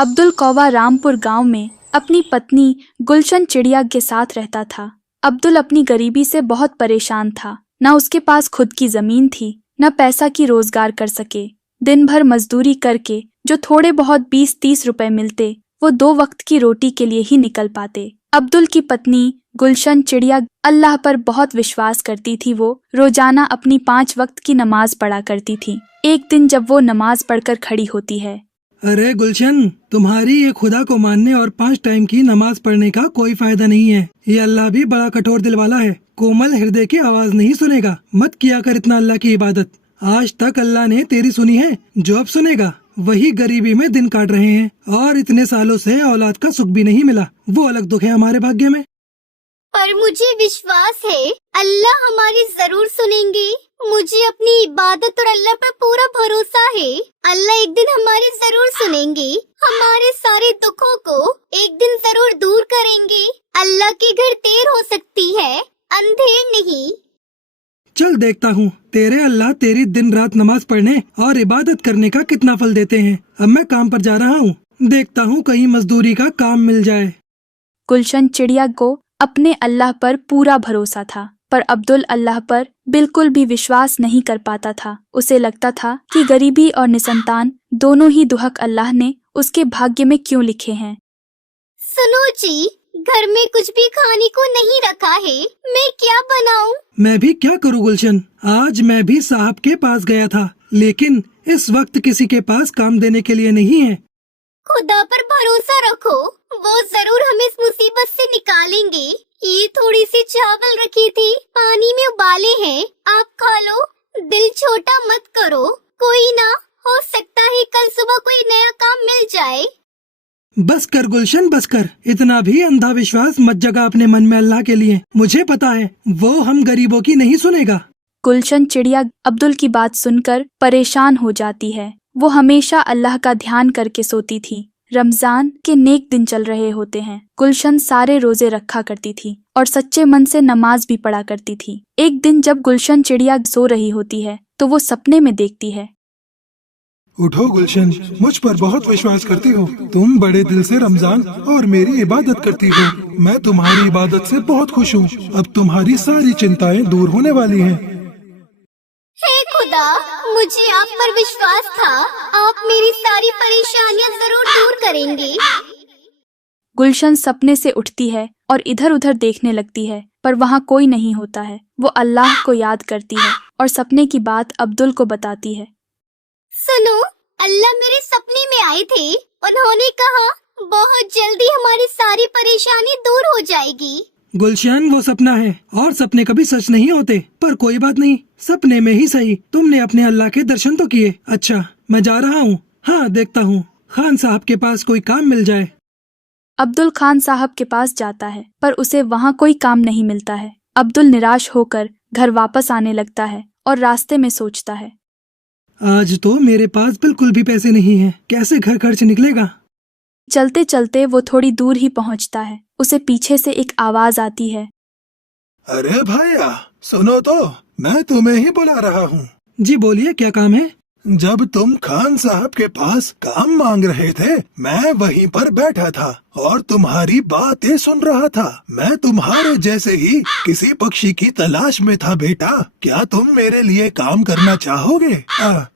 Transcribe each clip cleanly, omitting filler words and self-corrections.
अब्दुल कौवा रामपुर गांव में अपनी पत्नी गुलशन चिड़िया के साथ रहता था। अब्दुल अपनी गरीबी से बहुत परेशान था। न उसके पास खुद की जमीन थी, न पैसा की रोजगार कर सके। दिन भर मजदूरी करके जो थोड़े बहुत 20-30 रुपए मिलते वो 2 वक्त की रोटी के लिए ही निकल पाते। अब्दुल की पत्नी गुलशन चिड़िया अल्लाह पर बहुत विश्वास करती थी। वो रोजाना अपनी 5 वक्त की नमाज पढ़ा करती थी। एक दिन जब वो नमाज पढ़कर खड़ी होती है, अरे गुलशन, तुम्हारी ये खुदा को मानने और 5 टाइम की नमाज पढ़ने का कोई फायदा नहीं है। ये अल्लाह भी बड़ा कठोर दिल वाला है। कोमल हृदय की आवाज नहीं सुनेगा। मत किया कर इतना अल्लाह की इबादत। आज तक अल्लाह ने तेरी सुनी है, जो अब सुनेगा वही गरीबी में दिन काट रहे हैं और इतने सालों से औलाद का सुख भी नहीं मिला। वो अलग दुख है हमारे भाग्य में। पर मुझे विश्वास है अल्लाह हमारी जरूर सुनेंगे। मुझे अपनी इबादत और अल्लाह पर पूरा भरोसा है। अल्लाह एक दिन हमारी जरूर सुनेंगे। हमारे सारे दुखों को एक दिन जरूर दूर करेंगे। अल्लाह के घर देर हो सकती है, अंधेर नहीं। चल देखता हूँ तेरे अल्लाह तेरी दिन रात नमाज पढ़ने और इबादत करने का कितना फल देते हैं। अब मैं काम पर जा रहा हूँ, देखता हूँ कहीं मजदूरी का काम मिल जाए। गुलशन चिड़िया को अपने अल्लाह पर पूरा भरोसा था, पर अब्दुल अल्लाह पर बिल्कुल भी विश्वास नहीं कर पाता था। उसे लगता था कि गरीबी और निसंतान दोनों ही दुहक अल्लाह ने उसके भाग्य में क्यों लिखे हैं। सुनो जी, घर में कुछ भी खाने को नहीं रखा है, मैं क्या बनाऊं? मैं भी क्या करूँ गुलशन, आज मैं भी साहब के पास गया था, लेकिन इस वक्त किसी के पास काम देने के लिए नहीं है। खुदा पर भरोसा रखो, वो जरूर हमें इस मुसीबत से निकालेंगे। ये थोड़ी सी चावल रखी थी, पानी में उबाले हैं, आप खा लो। दिल छोटा मत करो, कोई ना, हो सकता है कल सुबह कोई नया काम मिल जाए। बस कर गुलशन, बस कर। इतना भी अंधा विश्वास मत जगा अपने मन में अल्लाह के लिए। मुझे पता है वो हम गरीबों की नहीं सुनेगा। गुलशन चिड़िया अब्दुल की बात सुनकर परेशान हो जाती है। वो हमेशा अल्लाह का ध्यान करके सोती थी। रमजान के नेक दिन चल रहे होते हैं। गुलशन सारे रोजे रखा करती थी और सच्चे मन से नमाज भी पढ़ा करती थी। एक दिन जब गुलशन चिड़िया सो रही होती है तो वो सपने में देखती है, उठो गुलशन, मुझ पर बहुत विश्वास करती हो। तुम बड़े दिल से रमजान और मेरी इबादत करती हो। मैं तुम्हारी इबादत से बहुत खुश हूँ। अब तुम्हारी सारी चिंताएं दूर होने वाली हैं। हे खुदा, मुझे आप पर विश्वास था। आप मेरी सारी परेशानियां जरूर दूर करेंगे। गुलशन सपने से उठती है और इधर उधर देखने लगती है, पर वहाँ कोई नहीं होता है। वो अल्लाह को याद करती है और सपने की बात अब्दुल को बताती है। सुनो, अल्लाह मेरे सपने में आए थे। उन्होंने कहा बहुत जल्दी हमारी सारी परेशानी दूर हो जाएगी। गुलशन, वो सपना है और सपने कभी सच नहीं होते। पर कोई बात नहीं, सपने में ही सही तुमने अपने अल्लाह के दर्शन तो किए। अच्छा, मैं जा रहा हूँ। हाँ, देखता हूँ खान साहब के पास कोई काम मिल जाए। अब्दुल खान साहब के पास जाता है, पर उसे वहाँ कोई काम नहीं मिलता है। अब्दुल निराश होकर घर वापस आने लगता है और रास्ते में सोचता है, आज तो मेरे पास बिल्कुल भी पैसे नहीं हैं, कैसे घर खर्च निकलेगा। चलते चलते वो थोड़ी दूर ही पहुँचता है। उसे पीछे से एक आवाज आती है, अरे भैया सुनो तो, मैं तुम्हें ही बुला रहा हूँ। जी बोलिए, क्या काम है। जब तुम खान साहब के पास काम मांग रहे थे, मैं वहीं पर बैठा था और तुम्हारी बातें सुन रहा था। मैं तुम्हारे जैसे ही किसी पक्षी की तलाश में था बेटा। क्या तुम मेरे लिए काम करना चाहोगे?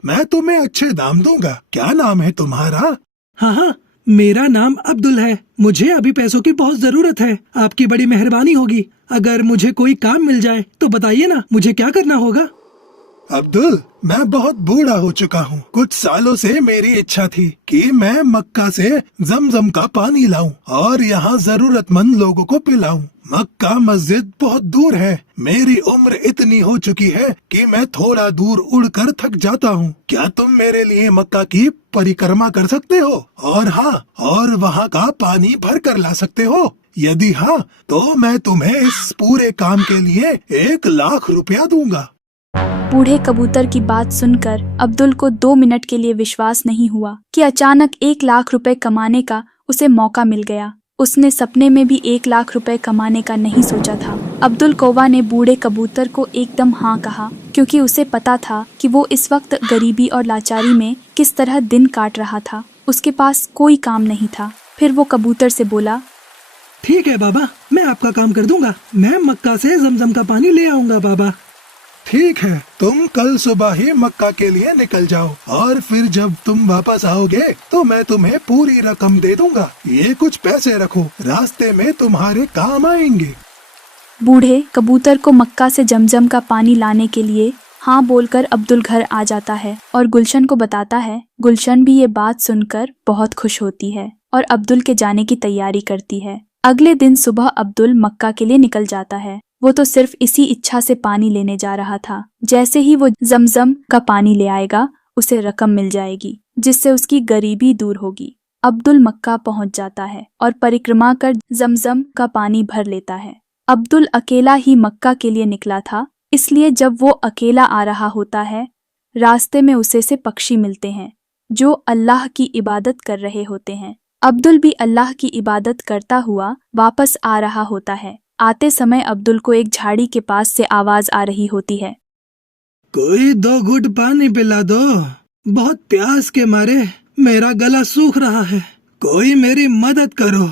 मैं तुम्हें अच्छे दाम दूंगा। क्या नाम है तुम्हारा? हाँ हाँ, मेरा नाम अब्दुल है। मुझे अभी पैसों की बहुत जरूरत है। आपकी बड़ी मेहरबानी होगी। अगर मुझे कोई काम मिल जाए तो बताइए ना, मुझे क्या करना होगा। अब्दुल, मैं बहुत बूढ़ा हो चुका हूँ। कुछ सालों से मेरी इच्छा थी कि मैं मक्का से जमजम का पानी लाऊं और यहाँ जरूरतमंद लोगों को पिलाऊं। मक्का मस्जिद बहुत दूर है। मेरी उम्र इतनी हो चुकी है कि मैं थोड़ा दूर उड़कर थक जाता हूँ। क्या तुम मेरे लिए मक्का की परिक्रमा कर सकते हो? और हाँ, और वहाँ का पानी भर कर ला सकते हो? यदि हाँ, तो मैं तुम्हें इस पूरे काम के लिए 1 लाख रुपया दूंगा। बूढ़े कबूतर की बात सुनकर अब्दुल को 2 मिनट के लिए विश्वास नहीं हुआ कि अचानक 1 लाख रुपए कमाने का उसे मौका मिल गया। उसने सपने में भी 1 लाख रुपए कमाने का नहीं सोचा था। अब्दुल कौवा ने बूढ़े कबूतर को एकदम हाँ कहा, क्योंकि उसे पता था कि वो इस वक्त गरीबी और लाचारी में किस तरह दिन काट रहा था। उसके पास कोई काम नहीं था। फिर वो कबूतर से बोला, ठीक है बाबा, मैं आपका काम कर दूंगा। मैं मक्का से जमजम का पानी ले आऊंगा बाबा। ठीक है, तुम कल सुबह ही मक्का के लिए निकल जाओ और फिर जब तुम वापस आओगे तो मैं तुम्हें पूरी रकम दे दूंगा। ये कुछ पैसे रखो, रास्ते में तुम्हारे काम आएंगे। बूढ़े कबूतर को मक्का से जमजम का पानी लाने के लिए हाँ बोलकर अब्दुल घर आ जाता है और गुलशन को बताता है। गुलशन भी ये बात सुनकर बहुत खुश होती है और अब्दुल के जाने की तैयारी करती है। अगले दिन सुबह अब्दुल मक्का के लिए निकल जाता है। वो तो सिर्फ इसी इच्छा से पानी लेने जा रहा था। जैसे ही वो जमजम का पानी ले आएगा, उसे रकम मिल जाएगी जिससे उसकी गरीबी दूर होगी। अब्दुल मक्का पहुंच जाता है और परिक्रमा कर जमजम का पानी भर लेता है। अब्दुल अकेला ही मक्का के लिए निकला था, इसलिए जब वो अकेला आ रहा होता है, रास्ते में उसे से पक्षी मिलते हैं जो अल्लाह की इबादत कर रहे होते हैं। अब्दुल भी अल्लाह की इबादत करता हुआ वापस आ रहा होता है। आते समय अब्दुल को एक झाड़ी के पास से आवाज आ रही होती है, कोई 2 घुट पानी पिला दो, बहुत प्यास के मारे मेरा गला सूख रहा है, कोई मेरी मदद करो।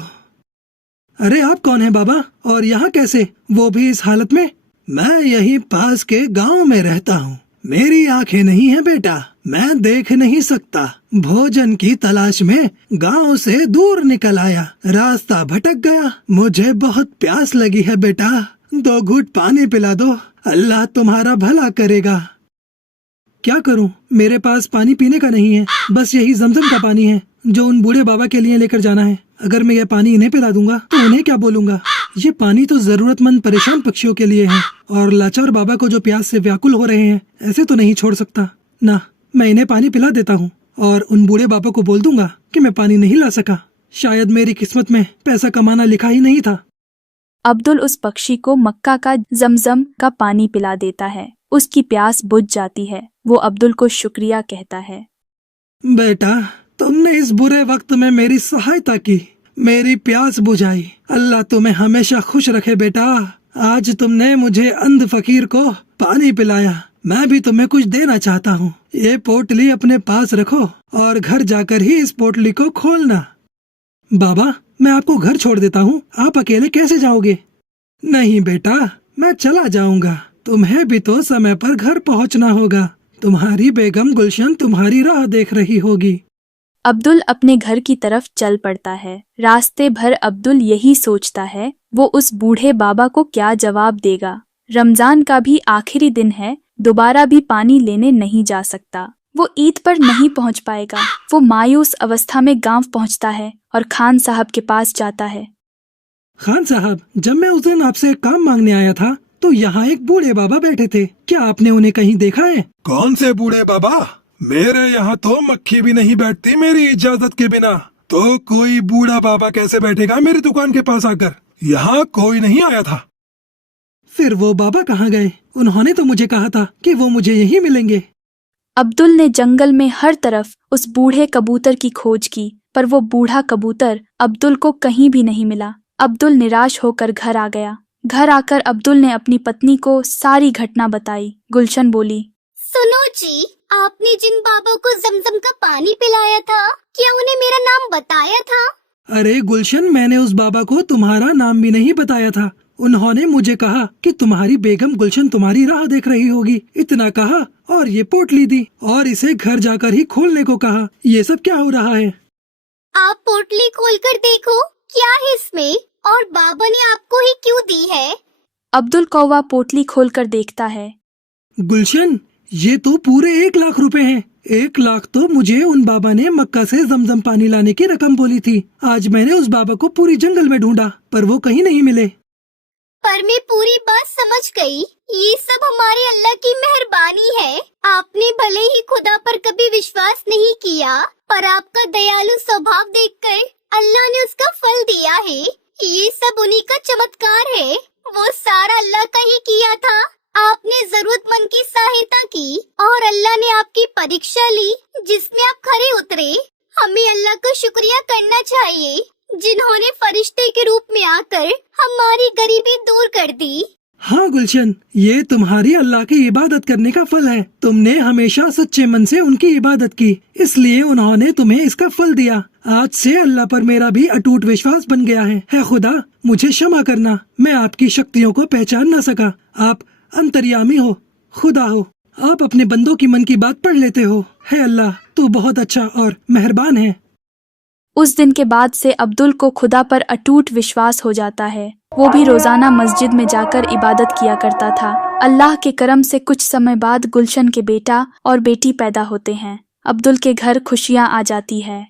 अरे आप कौन है बाबा, और यहाँ कैसे, वो भी इस हालत में? मैं यहीं पास के गांव में रहता हूँ। मेरी आंखें नहीं है बेटा, मैं देख नहीं सकता। भोजन की तलाश में गांव से दूर निकल आया, रास्ता भटक गया। मुझे बहुत प्यास लगी है बेटा, 2 घूंट पानी पिला दो, अल्लाह तुम्हारा भला करेगा। क्या करूं, मेरे पास पानी पीने का नहीं है, बस यही जमजम का पानी है जो उन बूढ़े बाबा के लिए लेकर जाना है। अगर मैं यह पानी इन्हें पिला दूंगा तो उन्हें क्या बोलूंगा? ये पानी तो जरूरतमंद परेशान पक्षियों के लिए है, और लाचार बाबा को जो प्यास से व्याकुल हो रहे हैं, ऐसे तो नहीं छोड़ सकता ना। मैं इन्हें पानी पिला देता हूँ और उन बूढ़े बाबा को बोल दूंगा कि मैं पानी नहीं ला सका। शायद मेरी किस्मत में पैसा कमाना लिखा ही नहीं था। अब्दुल उस पक्षी को मक्का का जमजम का पानी पिला देता है। उसकी प्यास बुझ जाती है। वो अब्दुल को शुक्रिया कहता है। बेटा, तुमने इस बुरे वक्त में मेरी सहायता की, मेरी प्यास बुझाई। अल्लाह तुम्हें हमेशा खुश रखे बेटा। आज तुमने मुझे अंध फकीर को पानी पिलाया, मैं भी तुम्हें कुछ देना चाहता हूँ। ये पोटली अपने पास रखो और घर जाकर ही इस पोटली को खोलना। बाबा, मैं आपको घर छोड़ देता हूँ, आप अकेले कैसे जाओगे? नहीं बेटा, मैं चला जाऊंगा, तुम्हें भी तो समय पर घर पहुँचना होगा। तुम्हारी बेगम गुलशन तुम्हारी राह देख रही होगी। अब्दुल अपने घर की तरफ चल पड़ता है। रास्ते भर अब्दुल यही सोचता है, वो उस बूढ़े बाबा को क्या जवाब देगा। रमजान का भी आखिरी दिन है, दोबारा भी पानी लेने नहीं जा सकता। वो ईद पर नहीं पहुंच पाएगा। वो मायूस अवस्था में गांव पहुंचता है और खान साहब के पास जाता है। खान साहब, जब मैं उस दिन आपसे एक काम मांगने आया था तो यहाँ एक बूढ़े बाबा बैठे थे, क्या आपने उन्हें कहीं देखा है? कौन से बूढ़े बाबा? मेरे यहाँ तो मक्खी भी नहीं बैठती मेरी इजाजत के बिना। तो कोई बूढ़ा बाबा कैसे बैठेगा मेरी दुकान के पास आकर? यहाँ कोई नहीं आया था। फिर वो बाबा कहाँ गए? उन्होंने तो मुझे कहा था कि वो मुझे यहीं मिलेंगे। अब्दुल ने जंगल में हर तरफ उस बूढ़े कबूतर की खोज की, पर वो बूढ़ा कबूतर अब्दुल को कहीं भी नहीं मिला। अब्दुल निराश होकर घर आ गया। घर आकर अब्दुल ने अपनी पत्नी को सारी घटना बताई। गुलशन बोली, सुनो जी, आपने जिन बाबा को जमजम का पानी पिलाया था, क्या उन्हें मेरा नाम बताया था? अरे गुलशन, मैंने उस बाबा को तुम्हारा नाम भी नहीं बताया था। उन्होंने मुझे कहा कि तुम्हारी बेगम गुलशन तुम्हारी राह देख रही होगी, इतना कहा और ये पोटली दी और इसे घर जाकर ही खोलने को कहा। ये सब क्या हो रहा है? आप पोटली खोलकर देखो, क्या है इसमें, और बाबा ने आपको ही क्यों दी है? अब्दुल कौवा पोटली खोलकर देखता है। गुलशन, ये तो पूरे 1 लाख रुपए हैं। 1 लाख तो मुझे उन बाबा ने मक्का से जमजम पानी लाने की रकम बोली थी। आज मैंने उस बाबा को पूरी जंगल में ढूंढा, पर वो कहीं नहीं मिले। पर मैं पूरी बात समझ गई। ये सब हमारे अल्लाह की मेहरबानी है। आपने भले ही खुदा पर कभी विश्वास नहीं किया, पर आपका दयालु स्वभाव देखकर अल्लाह ने उसका फल दिया है। ये सब उन्हीं का चमत्कार है। वो सारा अल्लाह का ही किया था। आपने जरूरतमंद की सहायता की और अल्लाह ने आपकी परीक्षा ली, जिसमें आप खरे उतरे। हमें अल्लाह का शुक्रिया करना चाहिए, जिन्होंने फरिश्ते के रूप में आकर हमारी गरीबी दूर कर दी। हाँ गुलशन, ये तुम्हारी अल्लाह की इबादत करने का फल है। तुमने हमेशा सच्चे मन से उनकी इबादत की, इसलिए उन्होंने तुम्हें इसका फल दिया। आज से अल्लाह पर मेरा भी अटूट विश्वास बन गया है। हे खुदा, मुझे क्षमा करना, मैं आपकी शक्तियों को पहचान न सका। आप अंतर्यामी हो, खुदा हो, आप अपने बंदों की मन की बात पढ़ लेते हो। हे अल्लाह, तू बहुत अच्छा और मेहरबान है। उस दिन के बाद से अब्दुल को खुदा पर अटूट विश्वास हो जाता है। वो भी रोजाना मस्जिद में जाकर इबादत किया करता था। अल्लाह के करम से कुछ समय बाद गुलशन के बेटा और बेटी पैदा होते हैं। अब्दुल के घर खुशियां आ जाती है।